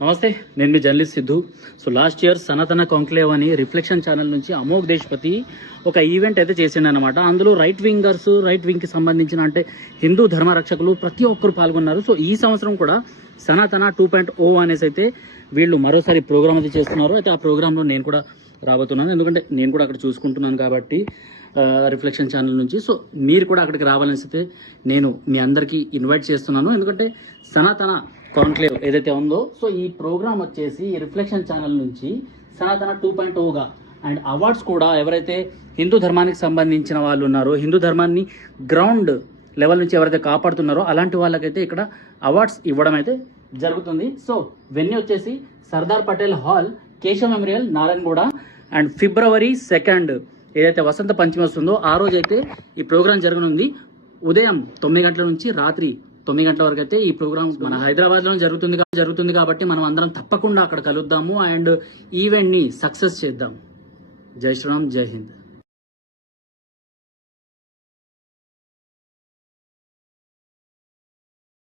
నమస్తే, నేను మీ journalist Siddhu. So last year Sanatana conclave అని రిఫ్లెక్షన్ ఛానల్ నుంచి అమోఘ్ దేశ్పతి ఒక ఈవెంట్ అయితే చేసిండు అనమాట. అందులో రైట్ వింగ్కి సంబంధించిన అంటే హిందూ ధర్మ రక్షకులు ప్రతి ఒక్కరు పాల్గొన్నారు. సో ఈ సంవత్సరం కూడా సనాతన 2.0 అనేసి అయితే వీళ్ళు మరోసారి ప్రోగ్రామ్ అయితే చేస్తున్నారు. అయితే ఆ ప్రోగ్రాంలో నేను కూడా రాబోతున్నాను, ఎందుకంటే నేను కూడా అక్కడ చూసుకుంటున్నాను కాబట్టి రిఫ్లెక్షన్ ఛానల్ నుంచి. సో మీరు కూడా అక్కడికి రావాలని అయితే నేను మీ అందరికీ ఇన్వైట్ చేస్తున్నాను, ఎందుకంటే సనాతన కాంక్లేవ్ ఏదైతే ఉందో సో ఈ ప్రోగ్రామ్ వచ్చేసి రిఫ్లెక్షన్ ఛానల్ నుంచి సనాతన 2.0గా అండ్ అవార్డ్స్ కూడా ఎవరైతే హిందూ ధర్మానికి సంబంధించిన వాళ్ళు ఉన్నారో, హిందూ ధర్మాన్ని గ్రౌండ్ లెవెల్ నుంచి ఎవరైతే కాపాడుతున్నారో అలాంటి వాళ్ళకైతే ఇక్కడ అవార్డ్స్ ఇవ్వడం అయితే జరుగుతుంది. సో వెన్యూ వచ్చేసి Sardar Patel hall, Keshava memorial, Narayanguda. And February 2 ఏదైతే వసంత పంచమి వస్తుందో ఆ రోజు అయితే ఈ ప్రోగ్రాం జరగనుంది. ఉదయం 9 గంటల నుంచి రాత్రి 9 గంటల వరకు అయితే ఈ ప్రోగ్రామ్ మన హైదరాబాద్ లో జరుగుతుంది కాబట్టి మనం అందరం తప్పకుండా అక్కడ కలుద్దాము అండ్ ఈవెంట్ ని సక్సెస్ చేద్దాం. జై శ్రీరామ్, జై హింద్.